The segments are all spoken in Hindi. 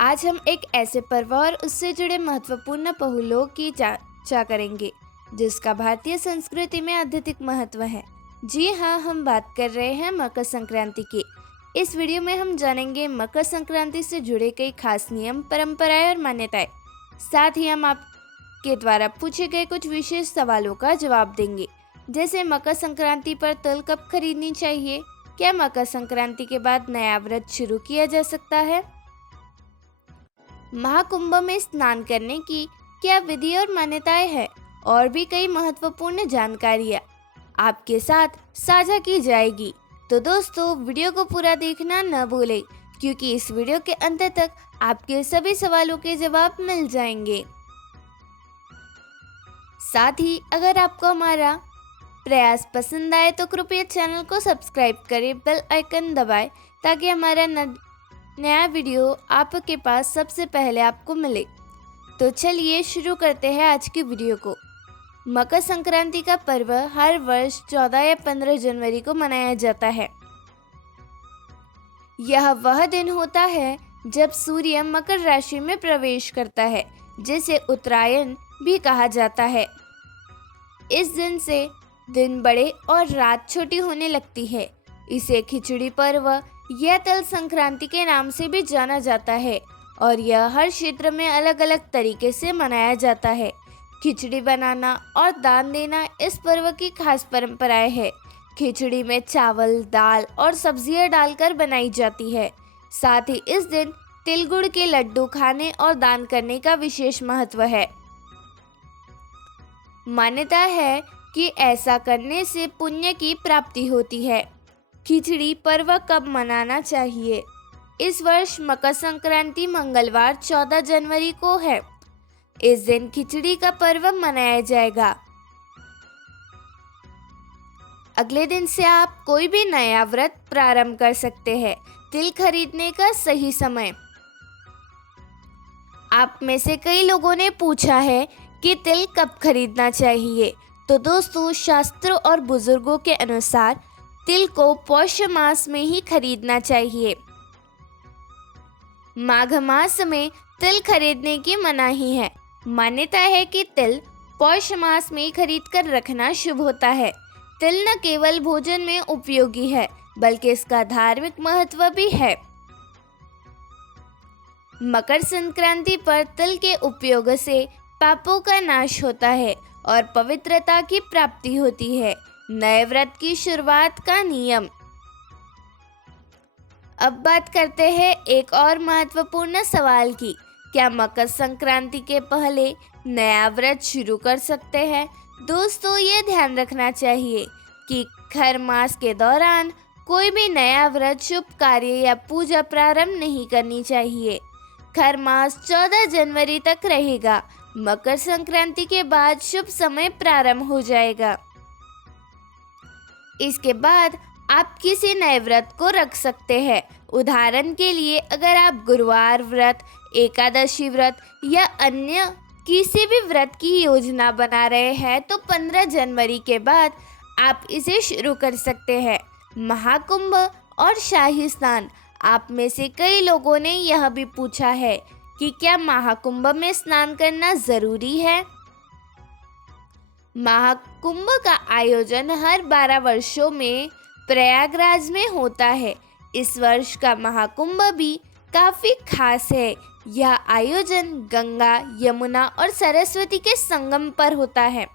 आज हम एक ऐसे पर्व और उससे जुड़े महत्वपूर्ण पहलुओं की चर्चा करेंगे जिसका भारतीय संस्कृति में अत्यधिक महत्व है। जी हाँ, हम बात कर रहे हैं मकर संक्रांति की। इस वीडियो में हम जानेंगे मकर संक्रांति से जुड़े कई खास नियम, परंपराएं और मान्यताएं। साथ ही हम आपके द्वारा पूछे गए कुछ विशेष सवालों का जवाब देंगे, जैसे मकर संक्रांति पर तिल कब खरीदनी चाहिए, क्या मकर संक्रांति के बाद नया व्रत शुरू किया जा सकता है, महाकुंभ में स्नान करने की क्या विधि और मान्यताएं हैं, और भी कई महत्वपूर्ण जानकारियां आपके साथ साझा की जाएगी। तो दोस्तों, वीडियो को पूरा देखना न भूलें, क्योंकि इस वीडियो के अंत तक आपके सभी सवालों के जवाब मिल जाएंगे। साथ ही अगर आपको हमारा प्रयास पसंद आए तो कृपया चैनल को सब्सक्राइब करें, बेल आइकन दबाएं ताकि हमारा नया वीडियो आपके पास सबसे पहले आपको मिले। तो चलिए शुरू करते हैं आज की वीडियो को। मकर संक्रांति का पर्व हर वर्ष 14 या 15 जनवरी को मनाया जाता है। यह वह दिन होता है जब सूर्य मकर राशि में प्रवेश करता है, जिसे उत्तरायण भी कहा जाता है। इस दिन से दिन बड़े और रात छोटी होने लगती है। इसे खिचड़ी पर्व या तिल संक्रांति के नाम से भी जाना जाता है और यह हर क्षेत्र में अलग अलग तरीके से मनाया जाता है। खिचड़ी बनाना और दान देना इस पर्व की खास परंपराएं है। खिचड़ी में चावल, दाल और सब्जियां डालकर बनाई जाती है। साथ ही इस दिन तिल गुड़ के लड्डू खाने और दान करने का विशेष महत्व है। मान्यता है कि ऐसा करने से पुण्य की प्राप्ति होती है। खिचड़ी पर्व कब मनाना चाहिए? इस वर्ष मकर संक्रांति मंगलवार 14 जनवरी को है। इस दिन खिचड़ी का पर्व मनाया जाएगा। अगले दिन से आप कोई भी नया व्रत प्रारंभ कर सकते हैं। तिल खरीदने का सही समय। आप में से कई लोगों ने पूछा है कि तिल कब खरीदना चाहिए। तो दोस्तों, शास्त्रों और बुजुर्गों के अनुसार तिल को पौष मास में ही खरीदना चाहिए। माघ मास में तिल खरीदने की मनाही है। मान्यता है कि तिल पौष मास में खरीद कर रखना शुभ होता है। तिल न केवल भोजन में उपयोगी है, बल्कि इसका धार्मिक महत्व भी है। मकर संक्रांति पर तिल के उपयोग से पापों का नाश होता है और पवित्रता की प्राप्ति होती है। नए व्रत की शुरुआत का नियम। अब बात करते हैं एक और महत्वपूर्ण सवाल की, क्या मकर संक्रांति के पहले नया व्रत शुरू कर सकते हैं? दोस्तों, ये ध्यान रखना चाहिए कि खर मास के दौरान कोई भी नया व्रत, शुभ कार्य या पूजा प्रारंभ नहीं करनी चाहिए। खर मास 14 जनवरी तक रहेगा। मकर संक्रांति के बाद शुभ समय प्रारंभ हो जाएगा। इसके बाद आप किसी नए व्रत को रख सकते हैं। उदाहरण के लिए, अगर आप गुरुवार व्रत, एकादशी व्रत या अन्य किसी भी व्रत की योजना बना रहे हैं तो 15 जनवरी के बाद आप इसे शुरू कर सकते हैं। महाकुंभ और शाही स्नान। आप में से कई लोगों ने यह भी पूछा है कि क्या महाकुंभ में स्नान करना जरूरी है? महाकुंभ का आयोजन हर 12 वर्षों में प्रयागराज में होता है। इस वर्ष का महाकुंभ भी काफी खास है। यह आयोजन गंगा, यमुना और सरस्वती के संगम पर होता है।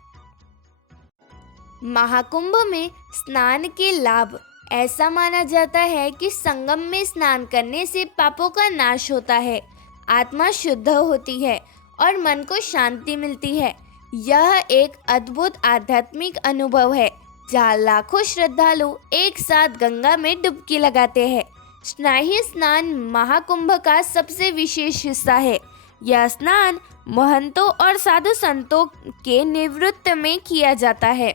महाकुंभ में स्नान के लाभ। ऐसा माना जाता है कि संगम में स्नान करने से पापों का नाश होता है, आत्मा शुद्ध होती है और मन को शांति मिलती है। यह एक अद्भुत आध्यात्मिक अनुभव है जहाँ लाखों श्रद्धालु एक साथ गंगा में डुबकी लगाते हैं। शाही स्नान महाकुंभ का सबसे विशेष हिस्सा है। यह स्नान महंतों और साधु संतों के नेतृत्व में किया जाता है।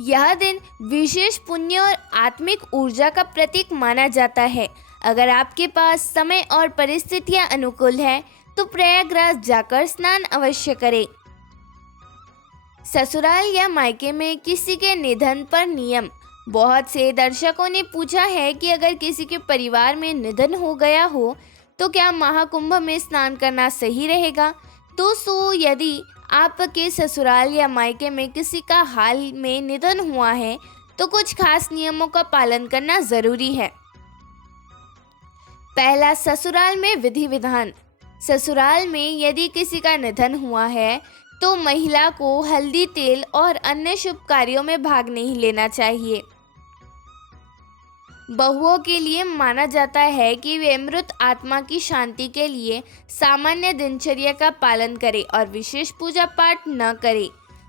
यह दिन विशेष पुण्य और आत्मिक ऊर्जा का प्रतीक माना जाता है। अगर आपके पास समय और परिस्थितियां अनुकूल हैं, तो प्रयागराज जाकर स्नान अवश्य करें। ससुराल या मायके में किसी के निधन पर नियम। बहुत से दर्शकों ने पूछा है कि अगर किसी के परिवार में निधन हो गया हो तो क्या महाकुंभ में स्नान करना सही रहेगा? दोस्तों, यदि आपके ससुराल या मायके में किसी का हाल में निधन हुआ है तो कुछ खास नियमों का पालन करना जरूरी है। पहला, ससुराल में विधि विधान। ससुराल में यदि किसी का निधन हुआ है तो महिला को हल्दी, तेल और अन्य शुभ कार्यों में भाग नहीं लेना चाहिए। बहुओं के लिए माना जाता है कि वे मृत आत्मा की शांति के लिए सामान्य दिनचर्या का पालन करें और विशेष पूजा पाठ न करें।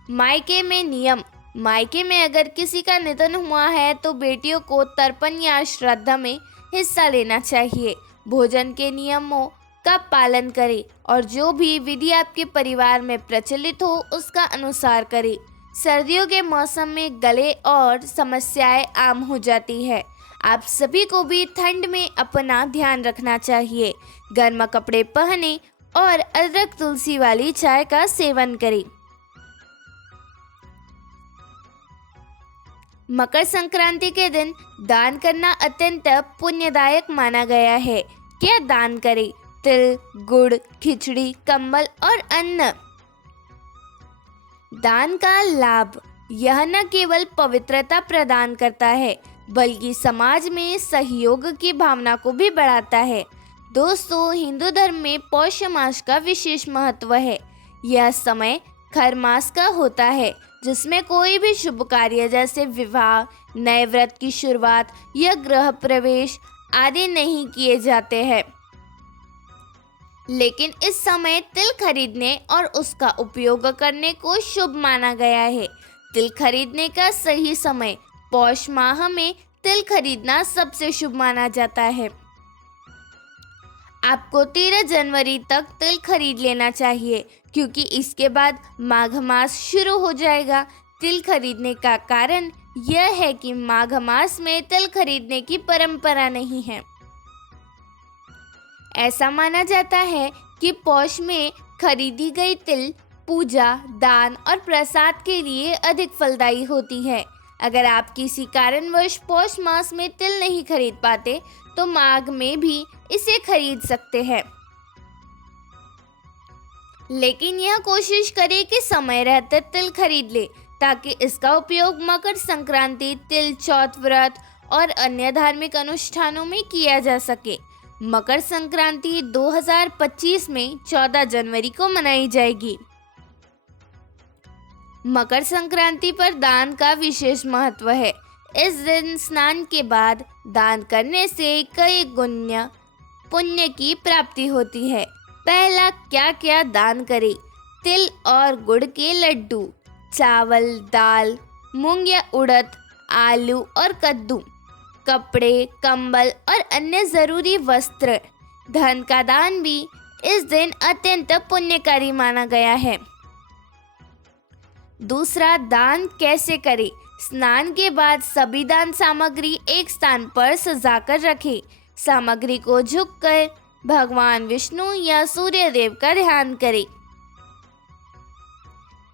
मायके में नियम। मायके में अगर किसी का निधन हुआ है तो बेटियों को तर्पण या श्राद्ध में हिस्सा लेना चाहिए। भोजन के नियमों का पालन करें और जो भी विधि आपके परिवार में प्रचलित हो उसका अनुसार करें। सर्दियों के मौसम में गले और समस्याएं आम हो जाती है। आप सभी को भी ठंड में अपना ध्यान रखना चाहिए। गर्म कपड़े पहने और अदरक तुलसी वाली चाय का सेवन करें। मकर संक्रांति के दिन दान करना अत्यंत पुण्यदायक माना गया है। क्या दान करें? तिल, गुड़, खिचड़ी, कंबल और अन्न। दान का लाभ यह न केवल पवित्रता प्रदान करता है बल्कि समाज में सहयोग की भावना को भी बढ़ाता है। दोस्तों, हिंदू धर्म में पौष मास का विशेष महत्व है। यह समय खर मास का होता है जिसमें कोई भी शुभ कार्य जैसे विवाह, नए व्रत की शुरुआत या गृह प्रवेश आदि नहीं किए जाते हैं। लेकिन इस समय तिल खरीदने और उसका उपयोग करने को शुभ माना गया है। तिल खरीदने का सही समय पौष माह में तिल खरीदना सबसे शुभ माना जाता है। आपको 13 जनवरी तक तिल खरीद लेना चाहिए क्योंकि इसके बाद माघ मास शुरू हो जाएगा। तिल खरीदने का कारण यह है कि माघ मास में तिल खरीदने की परंपरा नहीं है। ऐसा माना जाता है कि पौष में खरीदी गई तिल पूजा, दान और प्रसाद के लिए अधिक फलदायी होती है। अगर आप किसी कारणवश पौष मास में तिल नहीं खरीद पाते तो माघ में भी इसे खरीद सकते हैं। लेकिन यह कोशिश करें कि समय रहते तिल खरीद ले ताकि इसका उपयोग मकर संक्रांति, तिल चौथ व्रत और अन्य धार्मिक अनुष्ठानों में किया जा सके। मकर संक्रांति 2025 में 14 जनवरी को मनाई जाएगी। मकर संक्रांति पर दान का विशेष महत्व है। इस दिन स्नान के बाद दान करने से कई गुण पुण्य की प्राप्ति होती है। पहला, क्या क्या दान करें? तिल और गुड़ के लड्डू, चावल, दाल, मूंग या उड़द, आलू और कद्दू, कपड़े, कंबल और अन्य जरूरी वस्त्र। धन का दान भी इस दिन अत्यंत पुण्यकारी माना गया है। दूसरा, दान कैसे करें? स्नान के बाद सभी दान सामग्री एक स्थान पर सजाकर रखें। सामग्री को झुककर भगवान विष्णु या सूर्य देव का ध्यान करें।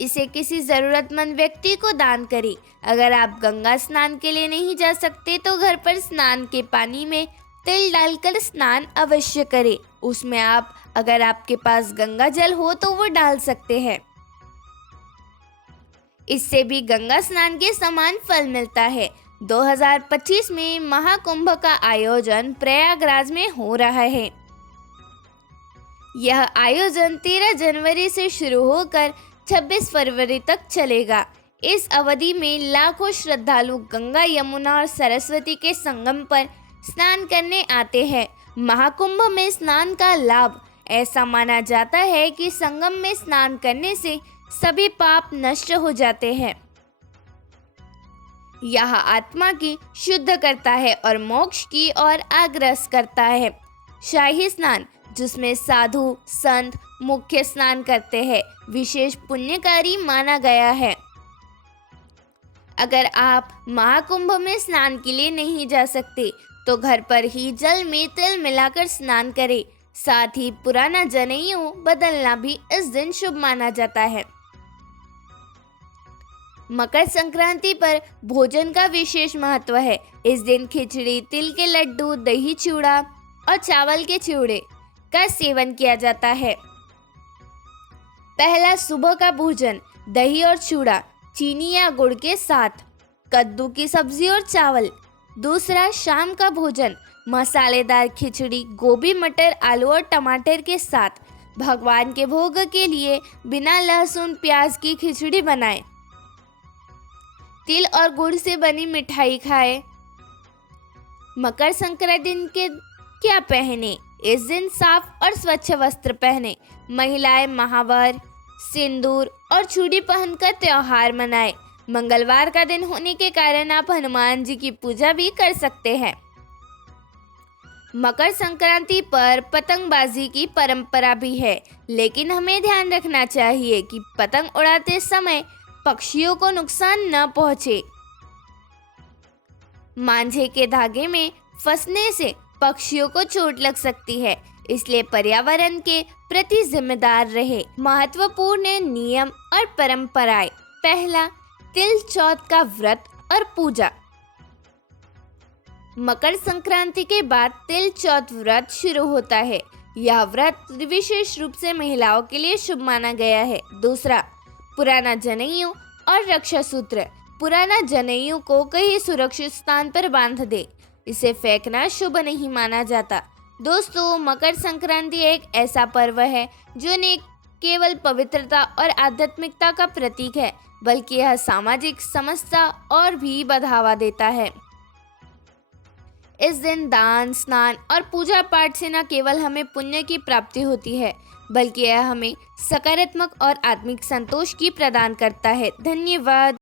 इसे किसी जरूरतमंद व्यक्ति को दान करें। अगर आप गंगा स्नान के लिए नहीं जा सकते तो घर पर स्नान के पानी में तिल डालकर स्नान अवश्य करें। उसमें आप अगर आपके पास गंगा जल हो तो वो डाल सकते हैं। इससे भी गंगा स्नान के समान फल मिलता है। 2025 में महाकुंभ का आयोजन प्रयागराज में हो रहा है। यह आयोजन 13 जनवरी से शुरू होकर 26 फरवरी तक चलेगा। इस अवधि में लाखों श्रद्धालु गंगा, यमुना और सरस्वती के संगम पर स्नान करने आते हैं। महाकुंभ में स्नान का लाभ, ऐसा माना जाता है कि संगम में स्नान करने से सभी पाप नष्ट हो जाते हैं। यह आत्मा की शुद्ध करता है और मोक्ष की ओर अग्रसर करता है। शाही स्नान, जिसमें साधु संत मुख्य स्नान करते हैं, विशेष पुण्यकारी माना गया है। अगर आप महाकुंभ में स्नान के लिए नहीं जा सकते तो घर पर ही जल में तिल मिलाकर स्नान करें। साथ ही पुराना जनेऊ बदलना भी इस दिन शुभ माना जाता है। मकर संक्रांति पर भोजन का विशेष महत्व है। इस दिन खिचड़ी, तिल के लड्डू, दही चूड़ा और चावल के चिवड़े का सेवन किया जाता है। पहला, सुबह का भोजन दही और चूड़ा चीनी या गुड़ के साथ, कद्दू की सब्जी और चावल। दूसरा, शाम का भोजन मसालेदार खिचड़ी गोभी मटर आलू और टमाटर के साथ। भगवान के भोग के लिए बिना लहसुन प्याज की खिचड़ी बनाएं। तिल और गुड़ से बनी मिठाई खाएं। मकर संक्रांति दिन के क्या पहने? इस दिन साफ और स्वच्छ वस्त्र पहने। महिलाएं महावर, सिंदूर और चूड़ी पहनकर त्योहार मनाएं। मंगलवार का दिन होने के कारण आप हनुमान जी की पूजा भी कर सकते हैं। मकर संक्रांति पर पतंगबाजी की परंपरा भी है, लेकिन हमें ध्यान रखना चाहिए कि पतंग उड़ाते समय पक्षियों को नुकसान न पहुंचे। मांझे के धागे में फंसने से पक्षियों को चोट लग सकती है, इसलिए पर्यावरण के प्रति जिम्मेदार रहे। महत्वपूर्ण नियम और परंपराएं। पहला, तिल चौथ का व्रत और पूजा। मकर संक्रांति के बाद तिल चौथ व्रत शुरू होता है। यह व्रत विशेष रूप से महिलाओं के लिए शुभ माना गया है। दूसरा, पुराना जनेऊ और रक्षा सूत्र। पुराना जनेऊ को कहीं सुरक्षित स्थान पर बांध दे, इसे फेंकना शुभ नहीं माना जाता। दोस्तों, मकर संक्रांति एक ऐसा पर्व है जो न केवल पवित्रता और आध्यात्मिकता का प्रतीक है, बल्कि यह सामाजिक समरसता और भी बढ़ावा देता है। इस दिन दान, स्नान और पूजा पाठ से न केवल हमें पुण्य की प्राप्ति होती है, बल्कि यह हमें सकारात्मक और आत्मिक संतोष की प्रदान करता है। धन्यवाद।